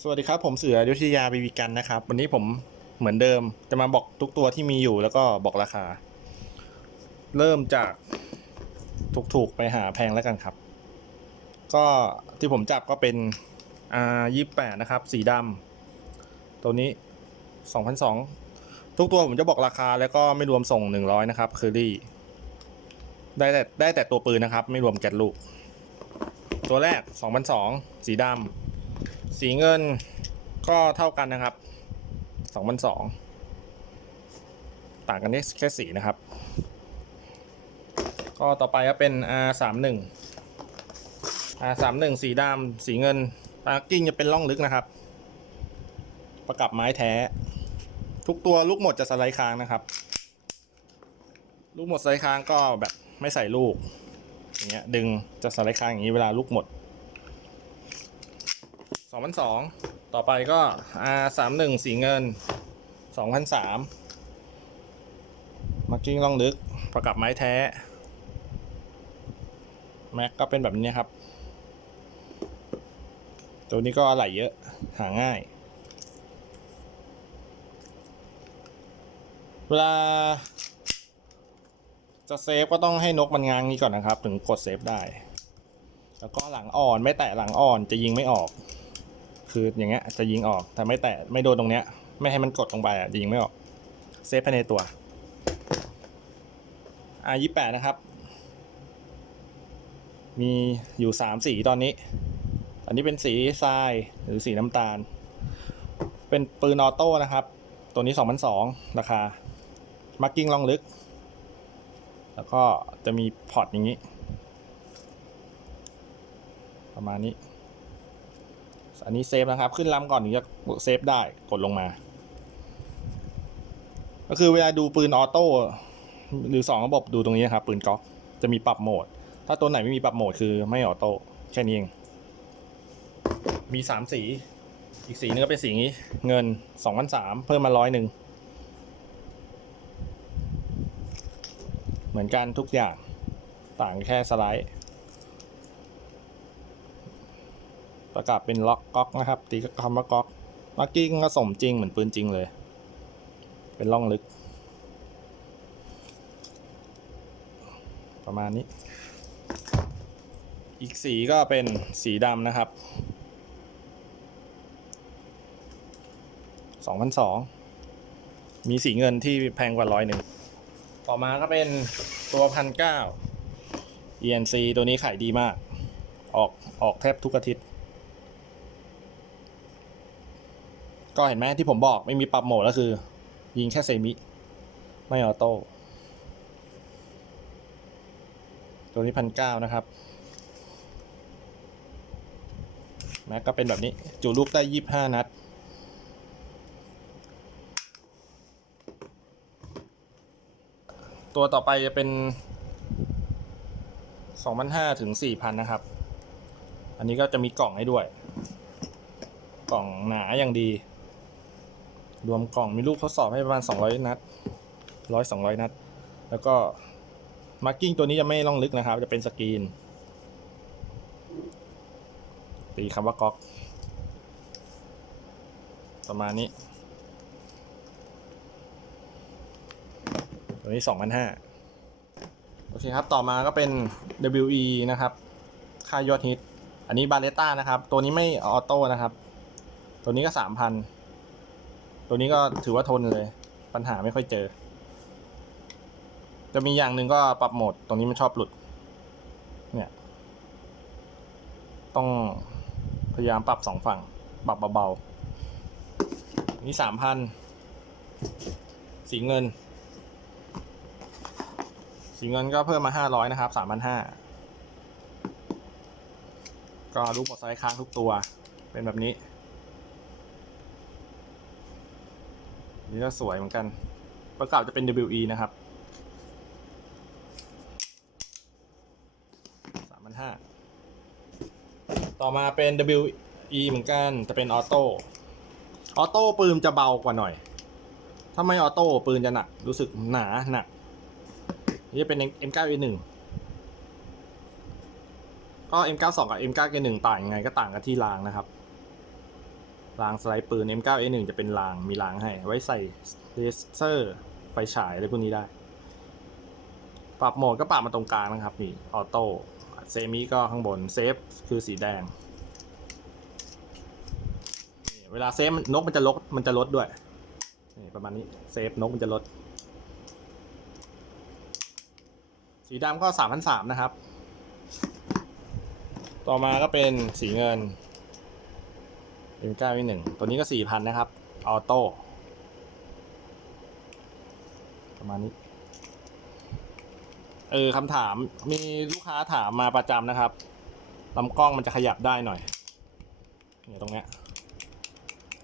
สวัสดีครับ ผมเสือยุทธยาบีบีกันนะครับ วันนี้ผมเหมือนเดิมจะมาบอกทุกตัวที่มีอยู่แล้วก็บอกราคา เริ่มจากถูกๆไปหาแพงแล้วกันครับ ก็ที่ผมจับก็เป็นอ่ายี่แปดนะครับ สีดำตัวนี้สองพันสองทุกตัวผมจะบอกราคาแล้วก็ไม่รวมส่งหนึ่งร้อยนะครับคือรี่ได้แต่ได้แต่ตัวปืนนะครับ ไม่รวมแกนลูก ตัวแรกสองพันสองสีดำ สีเงินก็เท่ากันนะครับสองพันสองต่างกันแค่สีนะครับ ก็ต่อไปก็เป็น R สามหนึ่ง R สามหนึ่งสีดำสีเงินปาร์กิ้งจะเป็นร่องลึกนะครับ ประกับไม้แท้ ทุกตัวลูกหมดจะสไลด์ค้างนะครับ ลูกหมดสไลด์ค้างก็แบบไม่ใส่ลูกอย่างเงี้ยดึงจะสไลด์ค้างอย่างนี้เวลาลูกหมด 2002ต่อไปก็ R31 สีเงิน2003มาร์กิ้งล่องลึกประกับไม้แท้ แม็กก็เป็นแบบนี้ครับ ตัวนี้ก็อะไหล่เยอะ หาง่าย เวลา จะเซฟก็ต้องให้นกมันง้างนี้ก่อนนะครับ ถึงกดเซฟได้ แล้วก็หลังอ่อนไม่แตะหลังอ่อนจะยิงไม่ออก คืออย่างเงี้ยจะยิงออกแต่ไม่แตะไม่โดนตรงเนี้ย ไม่ให้มันกดลงไปอะจะยิงไม่ออกเซฟภายในตัว R ยี่แปดนะครับ มีอยู่สามสีตอนนี้ อันนี้เป็นสีทรายหรือสีน้ำตาล เป็นปืนออโต้นะครับ ตัวนี้สองพันสองราคามาร์กิ้งลองลึก แล้วก็จะมีพอร์ตอย่างนี้ ประมาณนี้ อันนี้เซฟนะครับ ขึ้นลำก่อนถึงจะเซฟได้กดลงมา ก็คือเวลาดูปืนออโต้หรือสองระบบดูตรงนี้นะครับปืนก๊อกจะมีปรับโหมด ถ้าตัวไหนไม่มีปรับโหมดคือไม่ออโต้แค่นี้เองมีสามสี อีกสีนึงก็เป็นสีนี้ เงินสองพันสามเพิ่มมาร้อยหนึ่งเหมือนกันทุกอย่างต่างแค่สไลด์ ประกาศเป็นล็อกก๊อกนะครับ ตีคำว่าก๊อกมาร์กิ้งก็สมจริงเหมือนปืนจริงเลย เป็นร่องลึก ประมาณนี้ อีกสีก็เป็นสีดำนะครับ2,002มีสีเงินที่แพงกว่าร้อยหนึ่ง ต่อมาก็เป็นตัวพันเก้า ENC ตัวนี้ขายดีมาก ออกออกแทบทุกอาทิตย์ ก็เห็นไหมที่ผมบอกไม่มีปรับโหมดก็คือ ยิงแค่เซมิ ไม่ออโต้ ตัวนี้พันเก้านะครับแม็กก็เป็นแบบนี้จุลูกได้ยี่ห้านัด ตัวต่อไปจะเป็นสองพันห้าถึงสี่พันนะครับ อันนี้ก็จะมีกล่องให้ด้วย กล่องหนาอย่างดี รวมกล่องมีลูกทดสอบให้ประมาณ 200 นัด 100 200 นัด แล้วก็มาร์กิ้งตัวนี้จะไม่ล่องลึกนะครับ จะเป็นสกรีน ตีคำว่าก๊อก ประมาณนี้ ตัวนี้2,500โอเคครับ ต่อมาก็เป็น WE นะครับ ค่ายอดฮิต อันนี้บาเลต้านะครับ ตัวนี้ไม่ออโต้นะครับ ตัวนี้ก็ 3,000 ตัวนี้ก็ถือว่าทนเลย ปัญหาไม่ค่อยเจอ จะมีอย่างหนึ่งก็ปรับโหมด ตรงนี้มันชอบหลุด เนี่ย ต้องพยายามปรับสองฝั่ง ปรับเบาๆนนี่สามพัน สีเงิน สีเงินก็เพิ่มมาห้าร้อยนะครับสามพันห้าก็รูปหมดไซส์ค้างทุกตัว เป็นแบบนี้ นี่ก็สวยเหมือนกันประกาศจะเป็น WE นะครับสามพันห้าต่อมาเป็น WE เหมือนกันจะเป็นออโต้ออโต้ปืนจะเบากว่าหน่อย ถ้าไม่ออโต้ปืนจะหนัก รู้สึกหนาหนัก นี่จะเป็น M9A1 ก็ M92 กับ M9A1 ต่างยังไงก็ต่างกันที่รางนะครับ รางสไลด์ปืน M9A1 จะเป็นรางมีรางให้ ไว้ใส่เลเซอร์ไฟฉายอะไรพวกนี้ได้ ปรับโหมดก็ปรับมาตรงกลางนะครับนี่ออโต้เซมิก็ข้างบนเซฟคือสีแดงนี่เวลาเซฟนนกมันจะลดมันจะลดด้วยนี่ประมาณนี้เซฟนกมันจะลด สีดำก็สามพันสามนะครับ ต่อมาก็เป็นสีเงิน M9 V1 ตัวนี้ก็ 4,000 นะครับ ออโต้ ประมาณนี้ เออคำถาม มีลูกค้าถามมาประจำนะครับลำกล้องมันจะขยับได้หน่อยเนี่ยตรงเนี้ย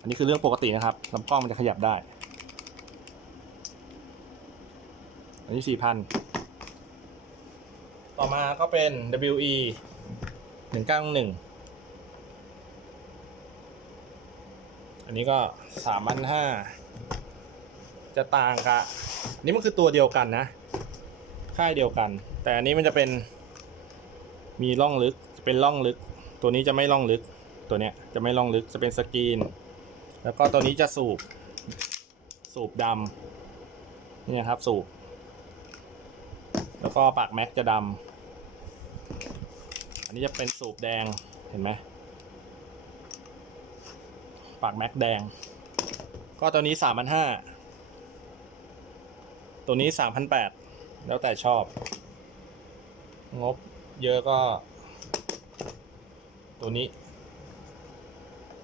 อันนี้คือเรื่องปกตินะครับลำกล้องมันจะขยับได้ อันนี้ 4,000 ต่อมาก็เป็น WE 191 อันนี้ก็สามพันห้าจะต่างกับนี่มันคือตัวเดียวกันนะ ค่ายเดียวกัน แต่อันนี้มันจะเป็น มีร่องลึกจะเป็นร่องลึก ตัวนี้จะไม่ร่องลึก ตัวเนี้ยจะไม่ร่องลึกจะเป็นสกรีน แล้วก็ตัวนี้จะสูบ สูบดำนี่นะครับสูบ แล้วก็ปากแม็กจะดำอันนี้จะเป็นสูบแดงเห็นไหม ปากแม็กแดง ก็ตัวนี้สามพันห้าตัวนี้สามพันแปดแล้วแต่ชอบ งบเยอะก็ ตัวนี้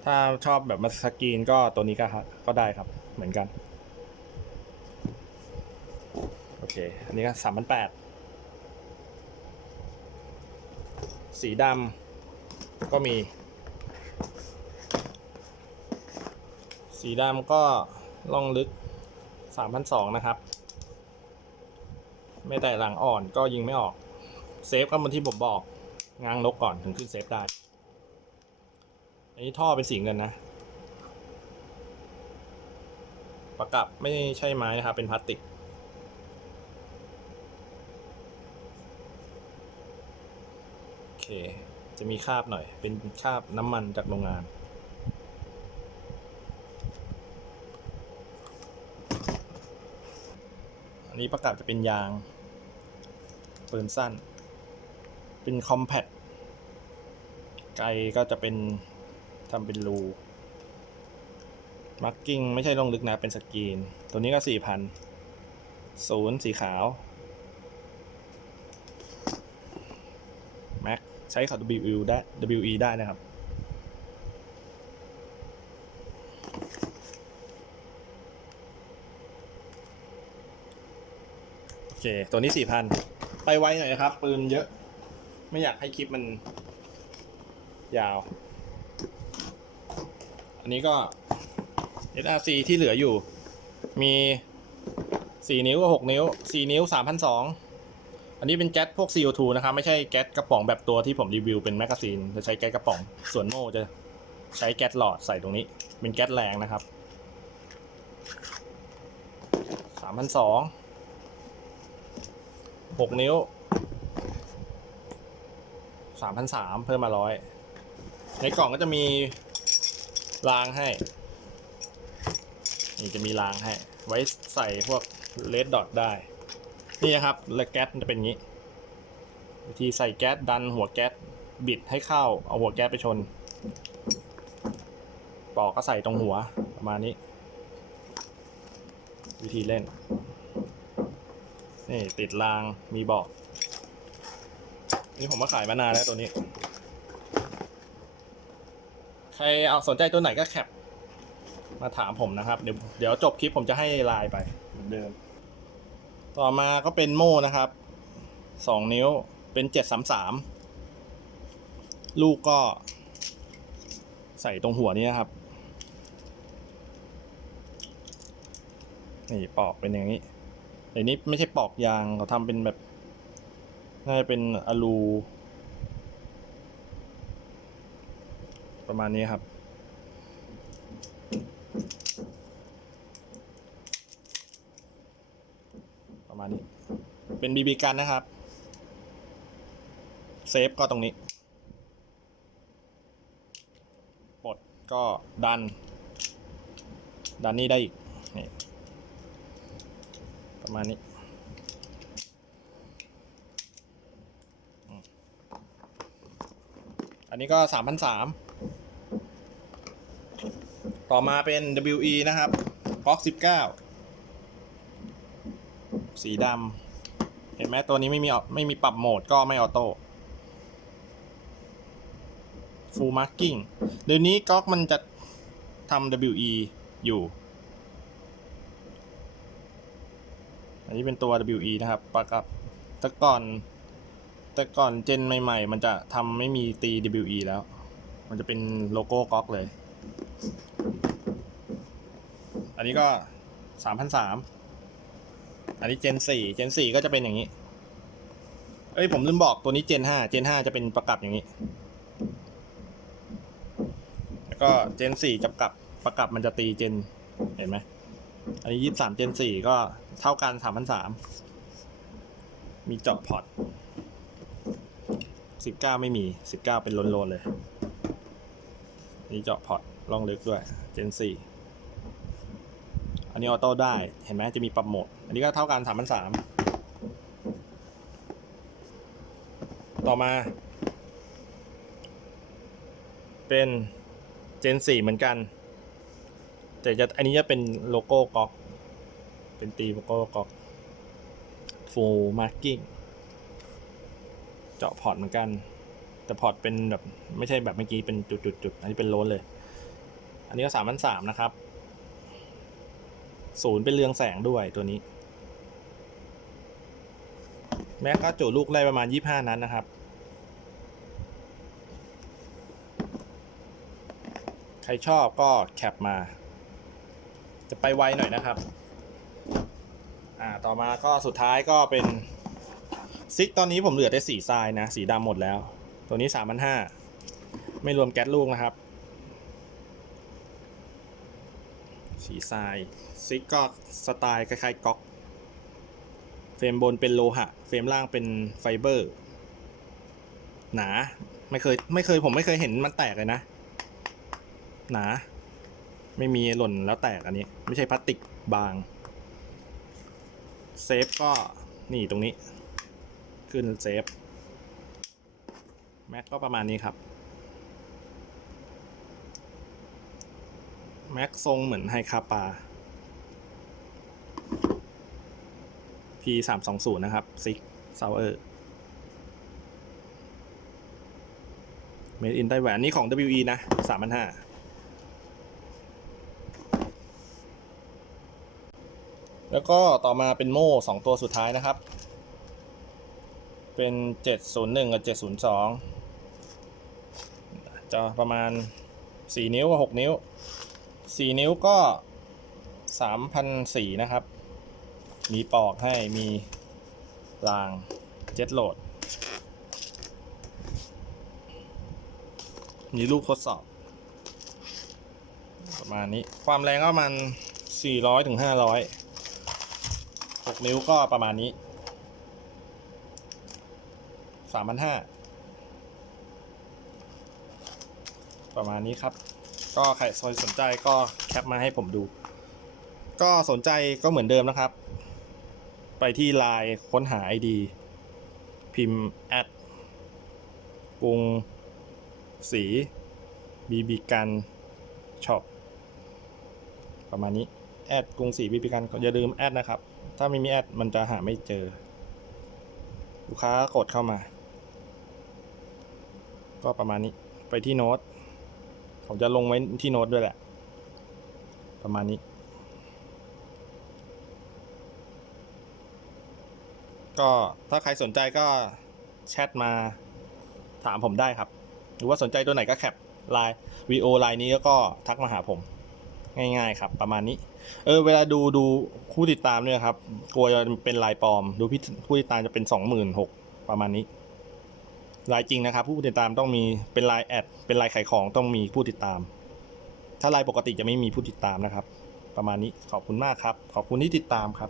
ถ้าชอบแบบมาสกรีนก็ตัวนี้ก็ก็ได้ครับ เหมือนกัน โอเค อันนี้ก็สามพันแปดสีดำก็มี สีดำก็ล่องลึก 3,200 นะครับ ไม่แต่หลังอ่อนก็ยิงไม่ออก เซฟก็มันที่ผมบอก ง้างนกก่อนถึงขึ้นเซฟได้ อันนี้ท่อเป็นสีเงินนะ ประกับไม่ใช่ไม้นะครับ เป็นพลาสติกโอเค จะมีคราบหน่อย เป็นคราบน้ำมันจากโรงงาน อันนี้ประกาศจะเป็นยางปืนสั้น เป็นคอมแพคไกลก็จะเป็นทำเป็นรูมาร์กิ้งไม่ใช่ลงลึกนะเป็นสกรีน ตัวนี้ก็สี่พันศูนย์สีขาว Mac ใช้กับ WE ได้ WE ได้นะครับ เคตัวนี้สี่พันไปไวหน่อยนะครับ ปืนเยอะ ไม่อยากให้คลิปมัน ยาว อันนี้ก็ SRC ที่เหลืออยู่ มีสี่นิ้วกับหกนิ้วสี่นิ้วสามพันสองอันนี้เป็นแก๊สพวก CO2 นะครับ ไม่ใช่แก๊สกระป๋องแบบตัวที่ผมรีวิวเป็นแมกกาซีน จะใช้แก๊สกระป๋อง ส่วนโม่จะใช้แก๊สหลอดใส่ตรงนี้ เป็นแก๊สแรงนะครับสามพันสอง หกนิ้วสามพันสามเพิ่มมาร้อยในกล่องก็จะมีรางให้ นี่จะมีรางให้ ไว้ใส่พวกเลดดอทได้ นี่นะครับแล้วแก๊สจะเป็นงี้วิธีใส่แก๊สดันหัวแก๊สบิดให้เข้า เอาหัวแก๊สไปชน ปอกก็ใส่ตรงหัวประมาณนี้ วิธีเล่น นี่ติดรางมีบอก นี่ผมมาขายมานานแล้วตัวนี้ ใครเอาสนใจตัวไหนก็แคป มาถามผมนะครับ เดี๋ยวเดี๋ยวจบคลิปผมจะให้ไลน์ไปเหมือนเดิม ต่อมาก็เป็นโม่นะครับสองนิ้วเป็นเจ็ดสามสามลูกก็ใส่ตรงหัวนี้นะครับ นี่ปอกเป็นอย่างนี้ แต่นี้ไม่ใช่ปอกยางเขาทำเป็นแบบน่าจะเป็นอะลู ประมาณนี้ครับ ประมาณนี้ เป็นบีบีกันนะครับ เซฟก็ตรงนี้ปลดก็ดัน ดันนี่ได้อีกนี่ ประมาณนี้อันนี้ก็สามพันสามต่อมาเป็น WE นะครับก๊อกสิบเก้าสีดำ เห็นไหมตัวนี้ไม่มีไม่มีปรับโหมดก็ไม่ออโต้ full marking เดี๋ยวนี้ก๊อกมันจะทำ WE อยู่ นนี้เป็นตัว WE นะครับประกับแต่ก่อน แต่ก่อนเจนใหม่ ๆ มันจะทำไม่มีตี WE แล้ว มันจะเป็นโลโก้ก๊อกเลย อันนี้ก็สามพันสามอันนี้เจนสี่เจนสี่ก็จะเป็นอย่างนี้ เอ้ยผมลืมบอกตัวนี้เจนห้าเจนห้าจะเป็นประกับอย่างนี้ แล้วก็เจนสี่จะกลับประกับมันจะตีเจนเห็นไหม อันนี้ยี่สามเจนสี่ก็เท่ากันสามพันสามมีเจาะพอร์ตสิบเก้าไม่มีสิบเก้าเป็นโลนๆเลย นี่เจาะพอร์ตล่องลึกด้วยเจนสี่อันนี้ออโต้ได้เห็นไหมจะมีปรับโหมด อันนี้ก็เท่ากันสามพันสามต่อมา เป็นเจนสี่เหมือนกัน แต่จะอันนี้จะเป็นโลโก้ก๊อก เป็นตีโลโก้ก๊อก full marking เจาะพอร์ตเหมือนกัน แต่พอร์ตเป็นแบบไม่ใช่แบบเมื่อกี้เป็นจุดๆๆอันนี้เป็นโลนเลย อันนี้ก็สามพันสามนะครับ ศูนย์เป็นเรืองแสงด้วยตัวนี้ แม็กก็จุลูกได้ประมาณ25นัดนนะครับใครชอบก็แคปมา จะไปไวหน่อยนะครับ อ่าต่อมาก็สุดท้ายก็เป็นซิกตอนนี้ผมเหลือได้สีทรายนะ สีดำหมดแล้ว ตัวนี้3,500ไม่รวมแก๊สลูกนะครับ สีทรายซิกก็สไตล์คล้ายๆก๊อก เฟรมบนเป็นโลหะ เฟรมล่างเป็นไฟเบอร์ หนา ไม่เคยไม่เคยผมไม่เคยเห็นมันแตกเลยนะ หนา ไม่มีหล่นแล้วแตกอันนี้ ไม่ใช่พลาสติกบาง เซฟก็นี่ตรงนี้ ขึ้นเซฟ แม็กก็ประมาณนี้ครับ แม็กทรงเหมือนไฮคาปา P 3 2 0 นะครับซิกเซาเออร์เมดอินไต้หวันนี่ของ WE นะ3,500 แล้วก็ต่อมาเป็นโม่2ตัวสุดท้ายนะครับ เป็น 701 กับ 702 จะประมาณ 4 นิ้วกับ 6 นิ้ว 4 นิ้วก็ 3,004นะครับ มีปอกให้มีรางเจ็ตโหลด มีลูกทดสอบ ประมาณนี้ ความแรงก็ประมาณ400ถึง500 6นิ้วก็ประมาณนี้3,500ประมาณนี้ครับ ก็ใครสนใจก็แคปมาให้ผมดู ก็สนใจก็เหมือนเดิมนะครับ ไปที่ไลน์ค้นหา ID พิมพ์แอดกรุงสีบีบีกันช็อปประมาณนี้ แอดกรุงศรีบีบีกันอย่าลืมแอดนะครับ ถ้าไม่มีแอดมันจะหาไม่เจอ ลูกค้ากดเข้ามา ก็ประมาณนี้ไปที่โน้ต ผมจะลงไว้ที่โน้ตด้วยแหละ ประมาณนี้ ก็ถ้าใครสนใจก็แชทมาถามผมได้ครับ หรือว่าสนใจตัวไหนก็แคปไลน์วีโอไลน์นี้ก็ทักมาหาผม ง่าย ๆ ครับ ประมาณนี้ เออ เวลาดูดูผู้ติดตามเนี่ยครับ กลัวจะเป็นลายปลอม ดูพี่ผู้ติดตามจะเป็นสองหมื่นหกประมาณนี้ลายจริงนะครับ ผู้ติดตามต้องมีเป็นลายแอดเป็นลายขายของต้องมีผู้ติดตาม ถ้าลายปกติจะไม่มีผู้ติดตามนะครับ ประมาณนี้ขอบคุณมากครับ ขอบคุณที่ติดตามครับ